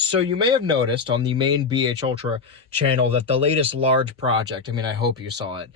So you may have noticed on the main BH Ultra channel that the latest large project, I mean, I hope you saw it,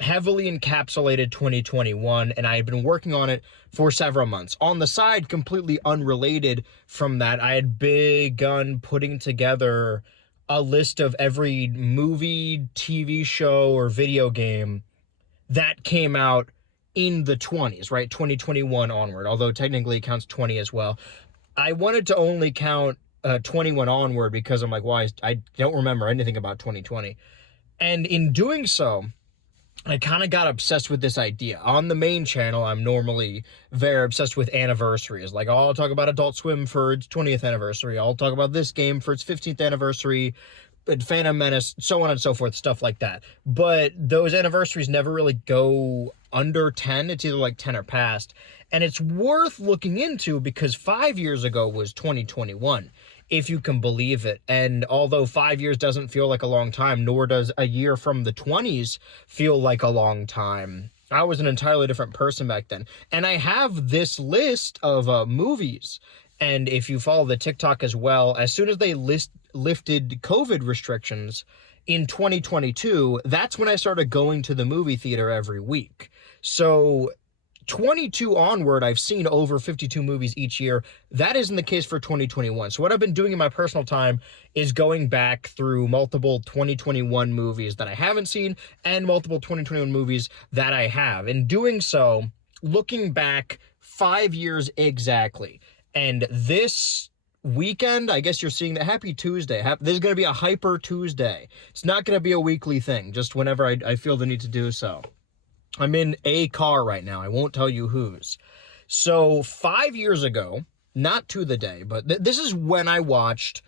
heavily encapsulated 2021, and I had been working on it for several months. On the side, completely unrelated from that, I had begun putting together a list of every movie, TV show, or video game that came out in the 20s, right? 2021 onward, although technically it counts 20 as well. I wanted to only count 21 onward because I'm like, why? I don't remember anything about 2020. And in doing so, I kind of got obsessed with this idea. On the main channel, I'm normally very obsessed with anniversaries. Like, oh, I'll talk about Adult Swim for its 20th anniversary. I'll talk about this game for its 15th anniversary. Phantom Menace, so on and so forth, stuff like that. But those anniversaries never really go under 10. It's either like 10 or past. And it's worth looking into because 5 years ago was 2021, if you can believe it. And although 5 years doesn't feel like a long time, nor does a year from the 20s feel like a long time, I was an entirely different person back then. And I have this list of movies. And if you follow the TikTok as well, as soon as they lifted COVID restrictions in 2022, that's when I started going to the movie theater every week. So 22 onward, I've seen over 52 movies each year. That isn't the case for 2021. So what I've been doing in my personal time is going back through multiple 2021 movies that I haven't seen and multiple 2021 movies that I have. In doing so, looking back 5 years exactly. And this weekend, I guess you're seeing the Happy Tuesday. This is going to be a Hyper Tuesday. It's not going to be a weekly thing, just whenever I feel the need to do so. I'm in a car right now. I won't tell you whose. So 5 years ago, not to the day, but this is when I watched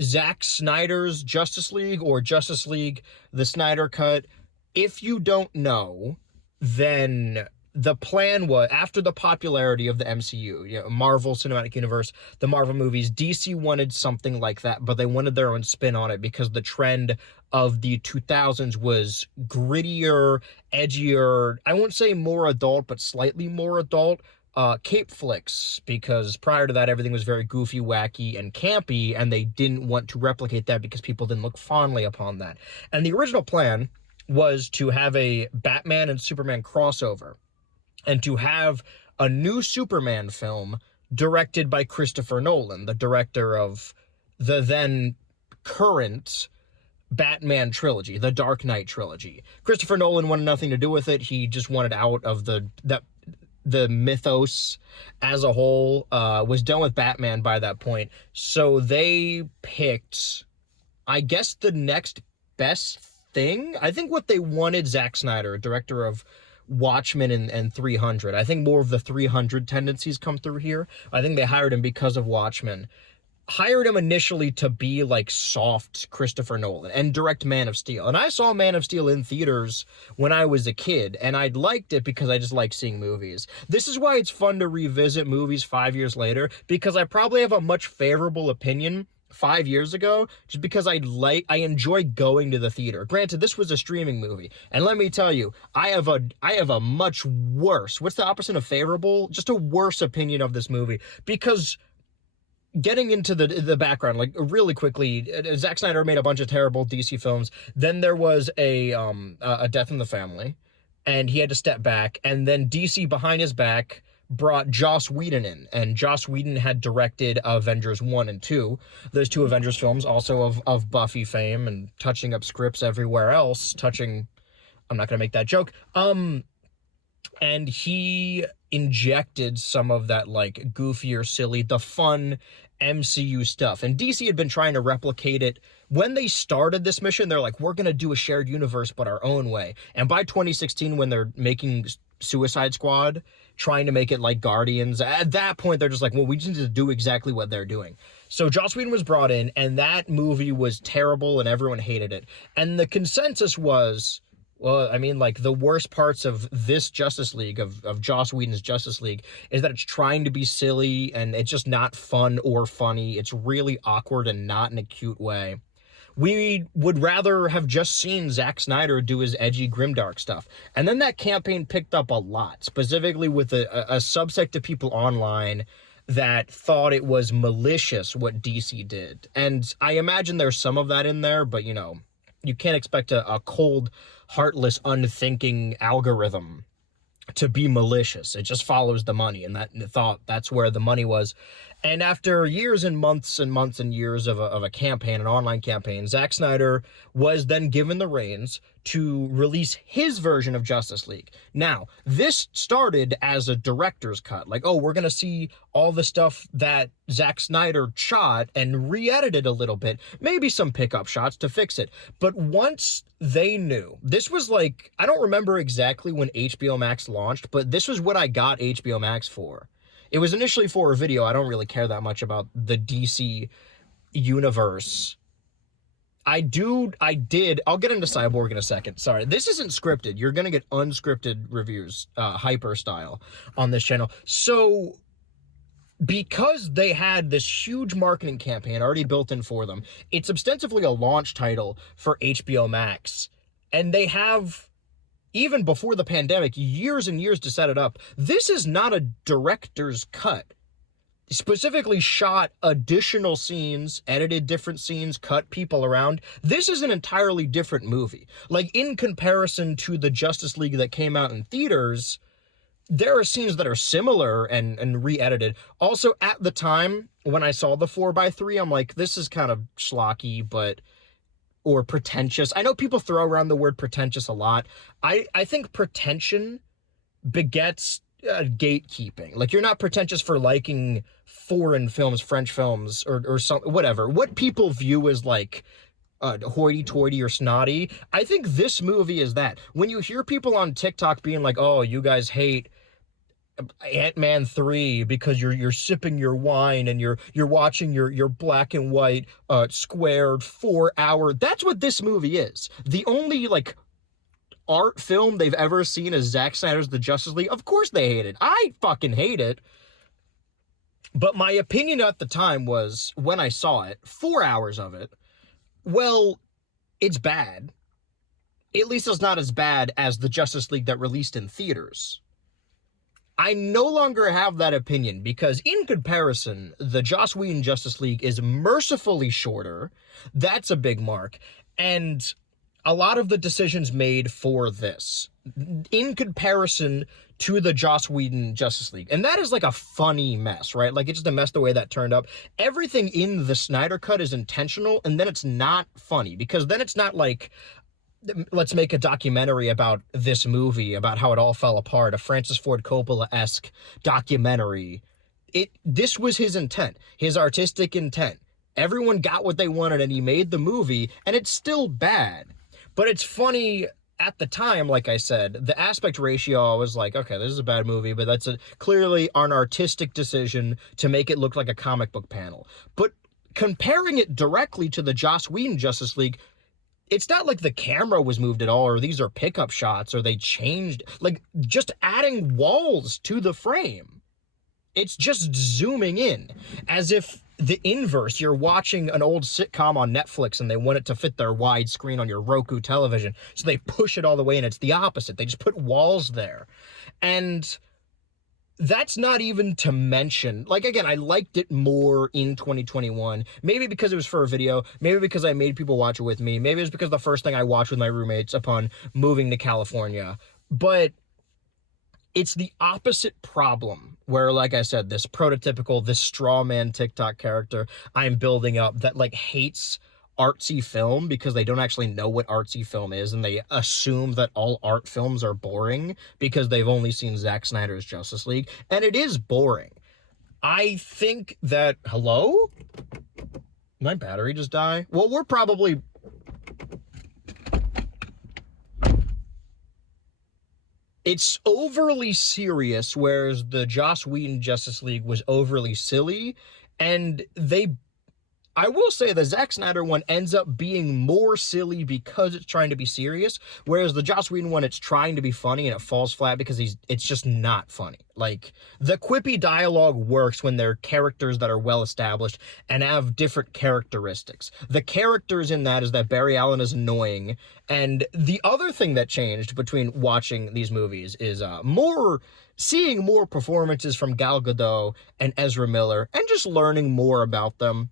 Zack Snyder's Justice League, or Justice League, the Snyder Cut. If you don't know, then the plan was, after the popularity of the MCU, Marvel Cinematic Universe, the Marvel movies, DC wanted something like that, but they wanted their own spin on it because the trend of the 2000s was grittier, edgier, I won't say more adult, but slightly more adult, cape flicks, because prior to that, everything was very goofy, wacky, and campy, and they didn't want to replicate that because people didn't look fondly upon that. And the original plan was to have a Batman and Superman crossover, and to have a new Superman film directed by Christopher Nolan, the director of the then current Batman trilogy, the Dark Knight trilogy. Christopher Nolan wanted nothing to do with it. He just wanted out of the mythos as a whole, was done with Batman by that point. So they picked, I guess, the next best thing. I think what they wanted, Zack Snyder, director of Watchmen and 300. I think more of the 300 tendencies come through here. I think they hired him because of Watchmen. Hired him initially to be like soft Christopher Nolan and direct Man of Steel. And I saw Man of Steel in theaters when I was a kid, and I liked it because I just like seeing movies. This is why it's fun to revisit movies 5 years later, because I probably have a much favorable opinion 5 years ago, just because I enjoy going to the theater. Granted, this was a streaming movie, and let me tell you, I have a much worse, what's the opposite of favorable? Just a worse opinion of this movie, because getting into the background, like really quickly, Zack Snyder made a bunch of terrible DC films. Then there was a Death in the Family, and he had to step back, and then DC behind his back brought Joss Whedon in, and Joss Whedon had directed Avengers 1 and 2, those two Avengers films, also of Buffy fame, and touching up scripts everywhere else, I'm not gonna make that joke, and he injected some of that, like, goofier, silly, the fun MCU stuff, and DC had been trying to replicate it. When they started this mission, they're like, we're gonna do a shared universe, but our own way, and by 2016, when they're making Suicide Squad, trying to make it like Guardians, at that point, they're just like, well, we just need to do exactly what they're doing. So Joss Whedon was brought in, and that movie was terrible, and everyone hated it. And the consensus was, well, I mean, like, the worst parts of this Justice League, of Joss Whedon's Justice League, is that it's trying to be silly, and it's just not fun or funny. It's really awkward and not in a cute way. We would rather have just seen Zack Snyder do his edgy, grimdark stuff. And then that campaign picked up a lot, specifically with a subsect of people online that thought it was malicious what DC did. And I imagine there's some of that in there, but you can't expect a cold, heartless, unthinking algorithm to be malicious. It just follows the money, and that thought that's where the money was. And after years and months and months and years of a campaign, an online campaign, Zack Snyder was then given the reins to release his version of Justice League. Now, this started as a director's cut. Like, oh, we're going to see all the stuff that Zack Snyder shot and re-edited a little bit, maybe some pickup shots to fix it. But once they knew, this was like, I don't remember exactly when HBO Max launched, but this was what I got HBO Max for. It was initially for a video. I don't really care that much about the DC universe. I'll get into Cyborg in a second. Sorry, this isn't scripted. You're going to get unscripted reviews, hyper style, on this channel. So, because they had this huge marketing campaign already built in for them, it's ostensibly a launch title for HBO Max. And they have, even before the pandemic, years and years to set it up. This is not a director's cut. Specifically shot additional scenes, edited different scenes, cut people around. This is an entirely different movie. Like, in comparison to the Justice League that came out in theaters, there are scenes that are similar and re-edited. Also, at the time, when I saw the 4x3, I'm like, this is kind of schlocky, or pretentious. I know people throw around the word pretentious a lot. I think pretension begets gatekeeping. Like, you're not pretentious for liking foreign films, French films, or something, whatever. What people view as like hoity-toity or snotty. I think this movie is that. When you hear people on TikTok being like, "Oh, you guys hate Ant-Man 3 because you're sipping your wine and you're watching your black and white squared 4-hour," that's what this movie is. The only like art film they've ever seen is Zack Snyder's The Justice League. Of course they hate it. I fucking hate it. But my opinion at the time was, when I saw it, 4 hours of it, well, it's bad. At least it's not as bad as the Justice League that released in theaters. I no longer have that opinion because, in comparison, the Joss Whedon Justice League is mercifully shorter. That's a big mark. And a lot of the decisions made for this, in comparison to the Joss Whedon Justice League, and that is like a funny mess, right? Like, it's just a mess the way that turned up. Everything in the Snyder Cut is intentional, and then it's not funny, because then it's not like, let's make a documentary about this movie, about how it all fell apart, a Francis Ford Coppola-esque documentary. This was his intent, his artistic intent. Everyone got what they wanted, and he made the movie, and it's still bad. But it's funny at the time, like I said, the aspect ratio, I was like, okay, this is a bad movie, but that's clearly an artistic decision to make it look like a comic book panel. But comparing it directly to the Joss Whedon Justice League, it's not like the camera was moved at all, or these are pickup shots, or they changed, like, just adding walls to the frame. It's just zooming in, as if the inverse, you're watching an old sitcom on Netflix and they want it to fit their widescreen on your Roku television, so they push it all the way, and it's the opposite. They just put walls there. And that's not even to mention, like, again, I liked it more in 2021, maybe because it was for a video, maybe because I made people watch it with me, maybe it was because the first thing I watched with my roommates upon moving to California, but it's the opposite problem where, like I said, this prototypical, this straw man TikTok character I'm building up that like hates artsy film because they don't actually know what artsy film is, and they assume that all art films are boring because they've only seen Zack Snyder's Justice League, and it is boring. I think that, hello? My battery just died? Well, we're probably... It's overly serious, whereas the Joss Whedon Justice League was overly silly, and I will say the Zack Snyder one ends up being more silly because it's trying to be serious, whereas the Joss Whedon one, it's trying to be funny and it falls flat because it's just not funny. Like, the quippy dialogue works when they're characters that are well established and have different characteristics. The characters in that is that Barry Allen is annoying, and the other thing that changed between watching these movies is seeing more performances from Gal Gadot and Ezra Miller and just learning more about them,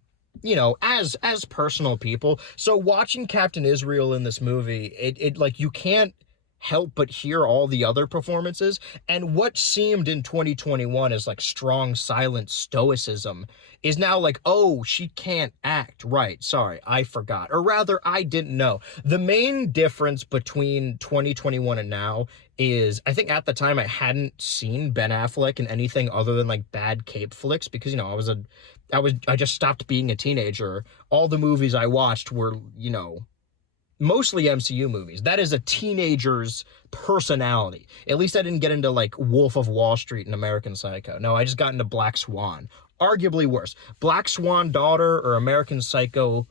as personal people. So watching Captain Israel in this movie, it like, you can't help but hear all the other performances, and what seemed in 2021 as like strong silent stoicism is now like, oh, she can't act, right, sorry, I forgot, or rather I didn't know. The main difference between 2021 and now is, I think at the time I hadn't seen Ben Affleck in anything other than like bad cape flicks, because I just stopped being a teenager. All the movies I watched were, mostly MCU movies. That is a teenager's personality. At least I didn't get into like Wolf of Wall Street and American Psycho. No, I just got into Black Swan. Arguably worse. Black Swan Daughter or American Psycho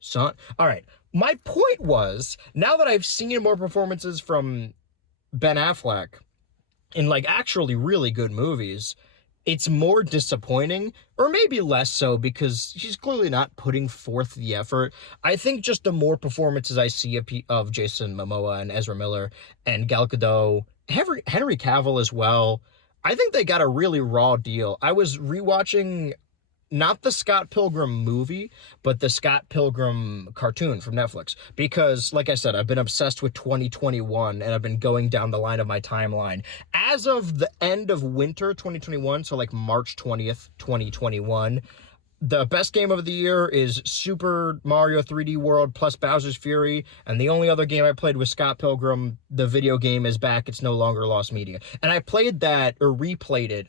Son. All right. My point was, now that I've seen more performances from Ben Affleck in like actually really good movies, it's more disappointing, or maybe less so, because she's clearly not putting forth the effort. I think just the more performances I see of Jason Momoa and Ezra Miller and Gal Gadot, Henry Cavill as well, I think they got a really raw deal. I was rewatching not the Scott Pilgrim movie, but the Scott Pilgrim cartoon from Netflix. Because, like I said, I've been obsessed with 2021, and I've been going down the line of my timeline. As of the end of winter 2021, so like March 20th, 2021, the best game of the year is Super Mario 3D World plus Bowser's Fury, and the only other game I played was Scott Pilgrim. The video game is back. It's no longer lost media. And I played that, or replayed it,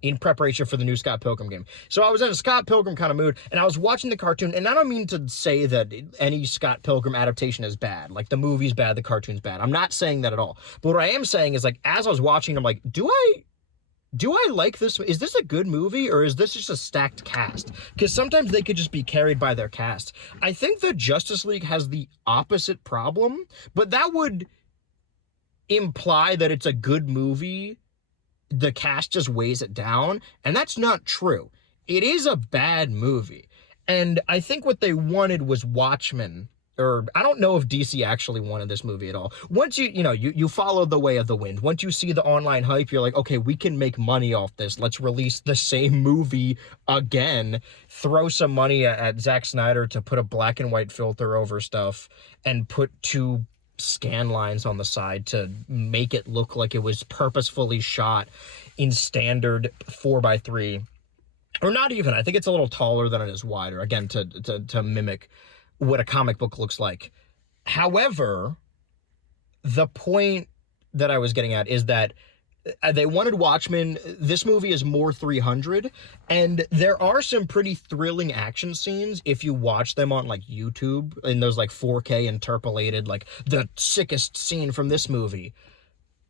in preparation for the new Scott Pilgrim game. So I was in a Scott Pilgrim kind of mood, and I was watching the cartoon, and I don't mean to say that any Scott Pilgrim adaptation is bad. Like, the movie's bad, the cartoon's bad. I'm not saying that at all. But what I am saying is, like, as I was watching, I'm like, do I like this? Is this a good movie, or is this just a stacked cast? Because sometimes they could just be carried by their cast. I think the Justice League has the opposite problem, but that would imply that it's a good movie. The cast just weighs it down, and that's not true. It is a bad movie, and I think what they wanted was Watchmen, or I don't know if DC actually wanted this movie at all. Once you follow the way of the wind. Once you see the online hype, you're like, okay, we can make money off this. Let's release the same movie again, throw some money at Zack Snyder to put a black and white filter over stuff, and put two scan lines on the side to make it look like it was purposefully shot in standard 4:3, or not even. I think it's a little taller than it is wider, again, to mimic what a comic book looks like. However, the point that I was getting at is that they wanted Watchmen. This movie is more 300, and there are some pretty thrilling action scenes if you watch them on like YouTube in those like 4K interpolated, like the sickest scene from this movie.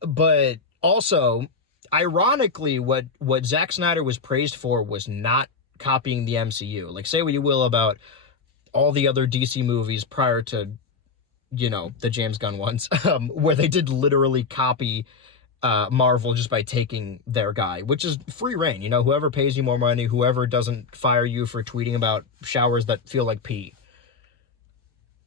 But also, ironically, what Zack Snyder was praised for was not copying the MCU. Like, say what you will about all the other DC movies prior to, the James Gunn ones, where they did literally copy Marvel just by taking their guy, which is free reign. Whoever pays you more money, whoever doesn't fire you for tweeting about showers that feel like pee.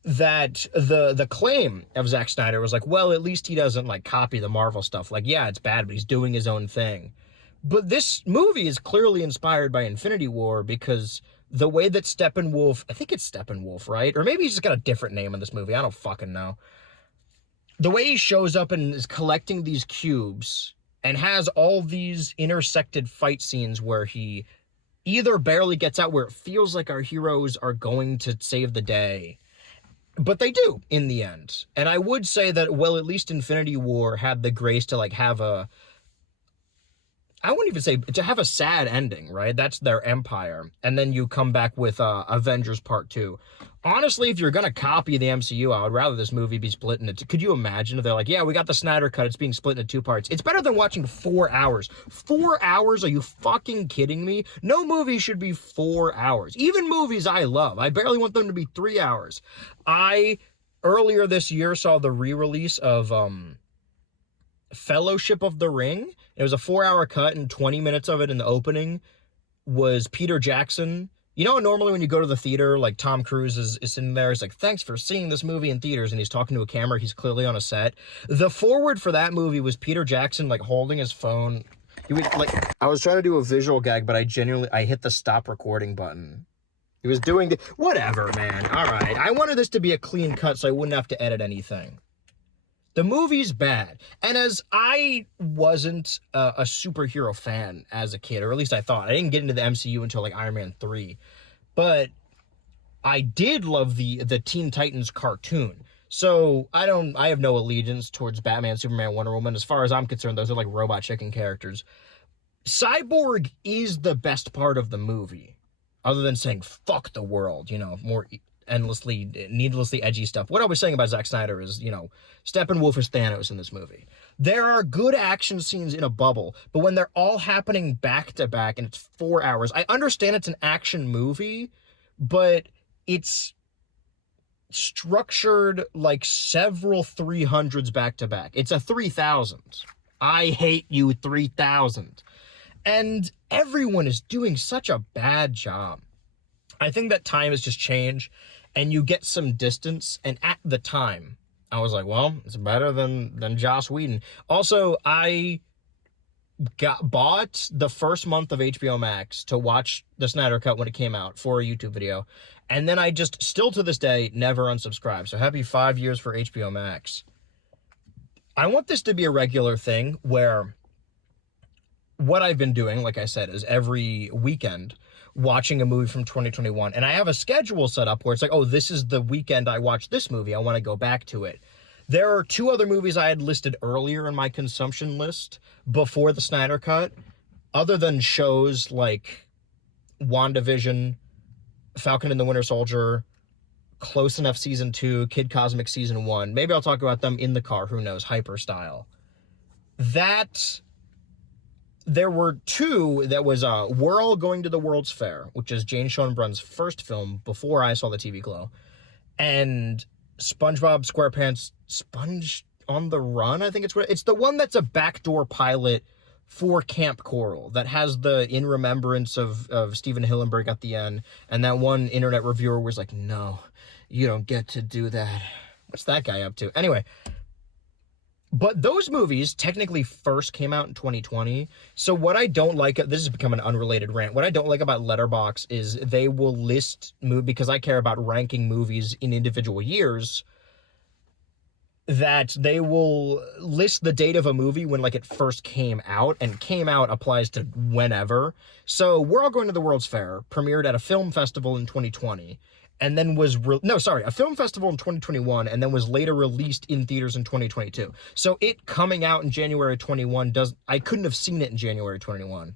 That the claim of Zack Snyder was like, well, at least he doesn't like copy the Marvel stuff. Like, yeah, it's bad, but he's doing his own thing. But this movie is clearly inspired by Infinity War, because the way that Steppenwolf, I think it's Steppenwolf, right? Or maybe he's just got a different name in this movie. I don't fucking know. The way he shows up and is collecting these cubes and has all these intersected fight scenes where he either barely gets out, where it feels like our heroes are going to save the day, but they do in the end. And I would say that, well, at least Infinity War had the grace to like have a I wouldn't even say to have a sad ending, right? That's their empire. And then you come back with Avengers Part 2. Honestly, if you're going to copy the MCU, I would rather this movie be split into two. Could you imagine if they're like, yeah, we got the Snyder Cut, it's being split into 2 parts. It's better than watching 4 hours. 4 hours? Are you fucking kidding me? No movie should be 4 hours. Even movies I love, I barely want them to be 3 hours. I, earlier this year, saw the re-release of Fellowship of the Ring. It was a 4-hour cut, and 20 minutes of it in the opening was Peter Jackson. You know, normally when you go to the theater, like Tom Cruise is sitting there, he's like, thanks for seeing this movie in theaters, and he's talking to a camera, he's clearly on a set. The forward for that movie was Peter Jackson, like, holding his phone. He would, like, I was trying to do a visual gag, but I hit the stop recording button. He was doing the, whatever, man, all right. I wanted this to be a clean cut so I wouldn't have to edit anything. The movie's bad. And as I wasn't a superhero fan as a kid, or at least I thought. I didn't get into the MCU until like Iron Man 3. But I did love the Teen Titans cartoon. So I have no allegiance towards Batman, Superman, Wonder Woman. As far as I'm concerned, those are like robot chicken characters. Cyborg is the best part of the movie. Other than saying, fuck the world, you know, more needlessly edgy stuff. What I was saying about Zack Snyder is, you know, Steppenwolf is Thanos in this movie. There are good action scenes in a bubble, but when they're all happening back to back and it's 4 hours, I understand it's an action movie, but it's structured like several 300s back to back. It's a 3000. I hate you 3000. And everyone is doing such a bad job. I think that time has just changed, and you get some distance, and at the time, I was like, well, it's better than Joss Whedon. Also, I bought the first month of HBO Max to watch the Snyder Cut when it came out for a YouTube video, and then I just, still to this day, never unsubscribed. So happy 5 years for HBO Max. I want this to be a regular thing where what I've been doing, like I said, is every weekend watching a movie from 2021, and I have a schedule set up where it's like, oh, this is the weekend I watch this movie, I want to go back to it. There are 2 other movies I had listed earlier in my consumption list before the Snyder Cut, other than shows like WandaVision, Falcon and the Winter Soldier, Close Enough Season 2, Kid Cosmic Season 1. Maybe I'll talk about them in the car, who knows, hyper style. There were 2 that was We're All Going to the World's Fair, which is Jane Schoenbrun's first film before I saw the TV Glow, and SpongeBob SquarePants Sponge on the Run, I think it's the one that's a backdoor pilot for Camp Coral that has the in remembrance of Steven Hillenburg at the end, and that one internet reviewer was like, no, you don't get to do that. What's that guy up to? Anyway, but those movies technically first came out in 2020. So what I don't like, this has become an unrelated rant, what I don't like about Letterboxd is they will list because I care about ranking movies in individual years, that they will list the date of a movie when like it first came out, and came out applies to whenever. So We're All Going to the World's Fair premiered at a film festival in 2020. And then a film festival in 2021, and then was later released in theaters in 2022. So it coming out in January 21 I couldn't have seen it in January 21.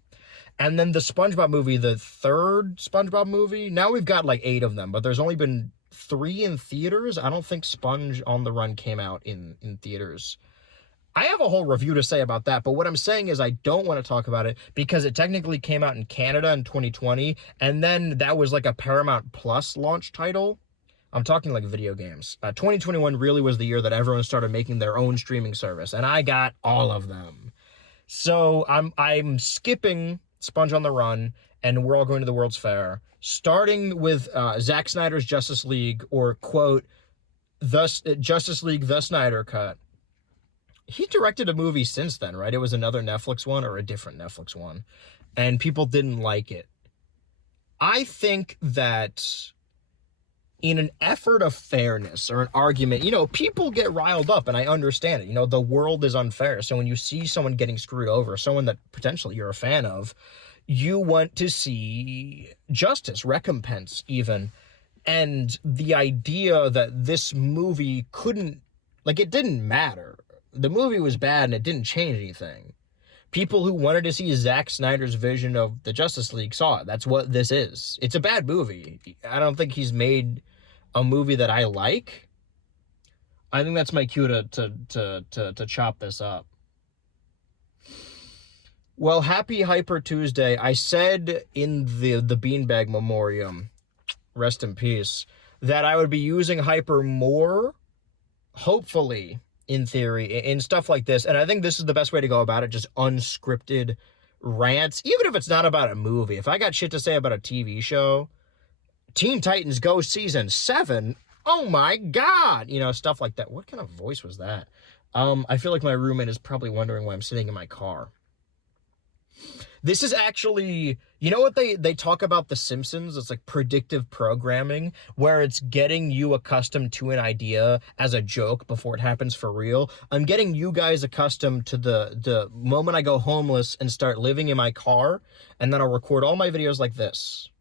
And then the SpongeBob movie, the third SpongeBob movie, now we've got like 8 of them, but there's only been 3 in theaters. I don't think Sponge on the Run came out in theaters. I have a whole review to say about that, but what I'm saying is I don't want to talk about it because it technically came out in Canada in 2020, and then that was like a Paramount Plus launch title. I'm talking like video games. 2021 really was the year that everyone started making their own streaming service, and I got all of them. So I'm skipping Sponge on the Run, and We're All Going to the World's Fair, starting with Zack Snyder's Justice League, or quote, Justice League The Snyder Cut. He directed a movie since then, right? It was another Netflix one or a different Netflix one, and people didn't like it. I think that in an effort of fairness or an argument, you know, people get riled up, and I understand it. You know, the world is unfair. So when you see someone getting screwed over, someone that potentially you're a fan of, you want to see justice, recompense even. And the idea that this movie couldn't, like, it didn't matter. The movie was bad and it didn't change anything. People who wanted to see Zack Snyder's vision of the Justice League saw it. That's what this is. It's a bad movie. I don't think he's made a movie that I like. I think that's my cue to chop this up. Well, happy Hyper Tuesday. I said in the Beanbag Memoriam, rest in peace, that I would be using Hyper more, hopefully, in theory, in stuff like this. And I think this is the best way to go about it, just unscripted rants, even if it's not about a movie. If I got shit to say about a TV show, Teen Titans Go Season 7, oh my God, you know, stuff like that. What kind of voice was that? I feel like my roommate is probably wondering why I'm sitting in my car. This is actually, you know what they talk about The Simpsons? It's like predictive programming, where it's getting you accustomed to an idea as a joke before it happens for real. I'm getting you guys accustomed to the moment I go homeless and start living in my car, and then I'll record all my videos like this.